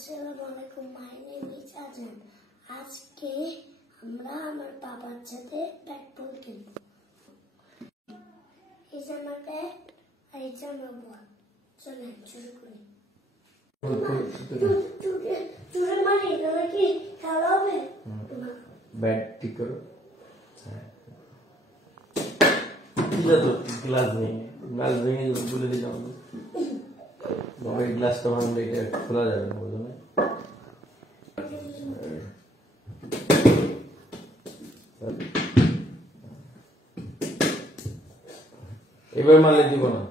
Assalamualaikum, my name is Azam. আজকে আমরা আমার বাবার সাথে ব্যাট বল খেলবো। এই যে আমার ব্যাট আর এই যে আমার বল। চলেন শুরু করি। চুরে মারি তাহলে কি খেলা হবে? ব্যাট ঠিক করো। গ্লাস ভেঙে তুলে দিয়ে যাবো। বাবা এই গ্লাসটা ভাঙলে এটা খোলা যাবে না, বুঝলো না? এবার মারলে দিব না,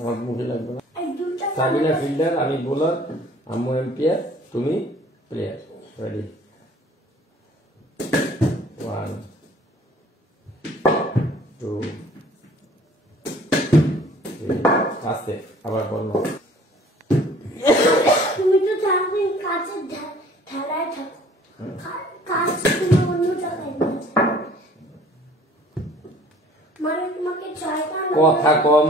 আমার মুখে লাগবে না। সাবিনা ফিল্ডার, আমি বোলার, আম্মু এম্পায়ার, তুমি প্লেয়ার। রেডি? 1 2 3 আস্তে আবার বল। তুমি তো সারাদিন কাজের ঠেলায় থাকো, কাজ তুমি অন্য জায়গায় নিয়ে যাও। মানে তোমাকে কথা কম,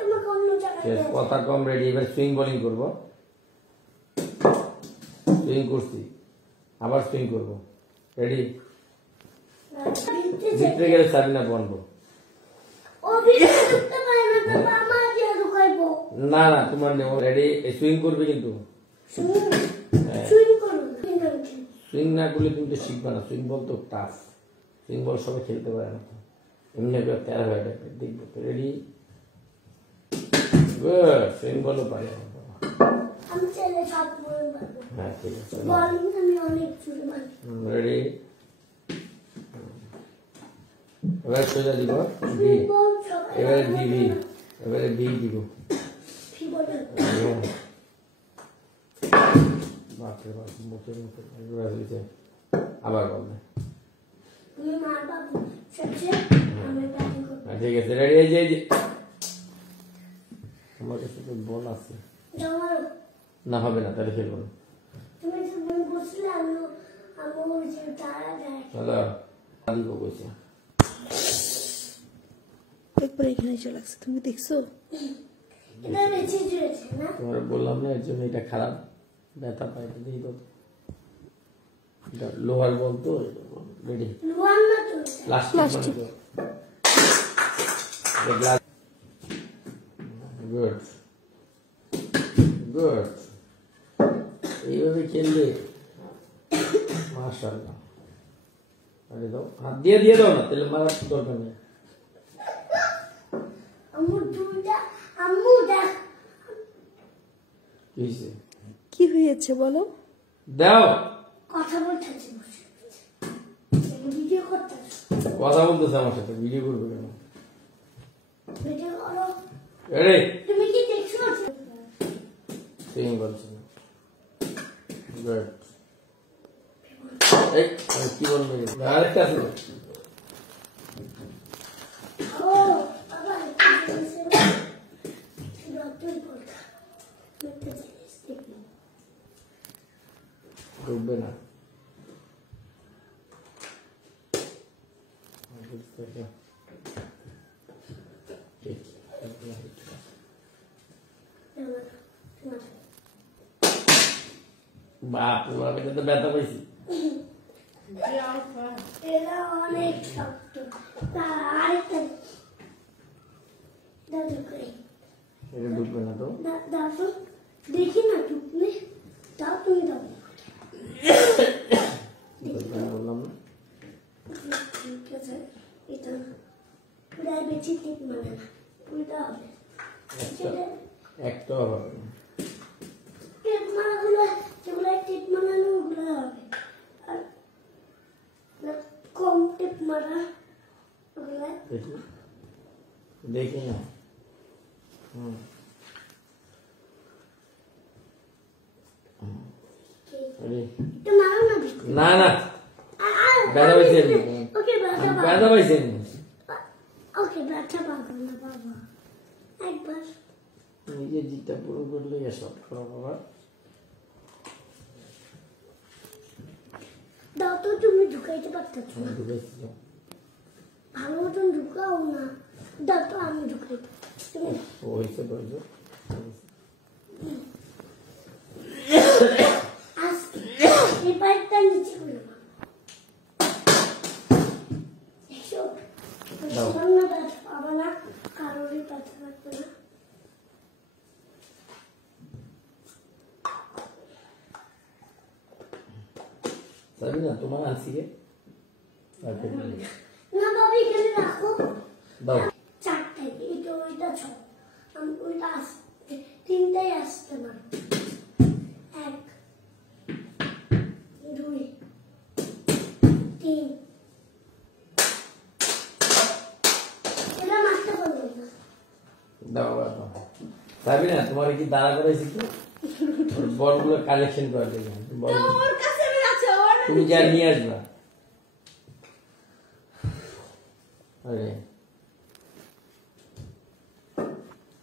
তোমাকে অন্য জায়গায় কথা কম। রেডি? এবার সুইং বোলিং করবো। সুইং করছি, আবার সুইং করবো। রেডি? জিততে গেলে সাবিনা বলবো। না না, তোমার নেব। রেডি? সুইং করবে কিন্তু সুইং না করলে তুমি তো শিখবে না। সুইং বল তো টাফ, সুইং বল সবাই খেলতে পারে না, এমনি একবার তেরা হয়ে যাবে। দেখবো তো। রেডি? গুড। সুইং বলও পারে। হ্যাঁ ঠিক আছে। রেডি? এবার সোজা দিব। এবারে দিবি, এবারে বি দিব। বাপরে বাপ, মুখের মুখে আবার বলবে। ঠিক আছে। রেডি? এই যে আমার কাছে তো বল আছে না, হবে না, তাহলে খেলবো না। একবার এখানে চলে আসছে, তুমি দেখছো? তোমার বললাম না এর জন্য এটা খারাপ, ব্যথা পাই। এটা লোহার বল তো। রেডি? প্লাস্টিক। Good good. এইভাবে খেললে মাশাআল্লাহ। আরে দাও, হাত দিয়ে দাও না, তাহলে মারার দরকার নেই। কি হয়েছে বলো? দাও। কথা বলতেছে আমার সাথে। ভিডিও করবে কেন? ভিডিও করো। রেডি? তুমি কি দেখছো? সুইং বলছি না। গুড। এই কি বলবে? আরেকটা আছে। ঢুকবে না। বাপ, তো ব্যথা পাইছি। অনেক শক্ত। এটা ঢুকবে না তো। দেখি না ঢুকলে দাও, তুমি দাও। বললাম না। ঠিক আছে, এটা পুরো বেশি ঠিক মানে না, পুরোটা হবে। একটাও হবে না। টিপ মারাগুলো, যেগুলো টিপ মারানো ওগুলো হবে, আর কম টিপ মারা ওগুলো দেখি না। না না, ব্যথা পাইছে। ব্যথা পাইছে। ওকে, ব্যথা পাবো না বাবা। একবার নিজের জিতটা পুরো করলে এসব করো বাবা। দাও তো, তুমি ঢুকাইতে পারতেছো। ঢুকাইছি। ভালো মতন ঢুকাও না। দাও তো, আমি ঢুকাই। তুমি হয়েছে বলছো। সাবিনা তোমার আনছি কে তারপর না বাবা এখানে রাখো দাও চারটে এটা ওইটা ছ আমি ওইটা আসতে তিনটাই আসতে না এক দুই তিন এটা মারতে পারবো না দাও বাবা সাবিনা তোমার কি দাঁড়া করাইছি কি বলগুলো কালেকশন করে দেবে বল ওর কাছে আমি আছে ওর তুমি যা নিয়ে আসবা আরে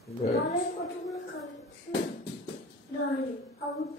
বলের কতগুলো কালেকশন দাঁড়িয়ে আউট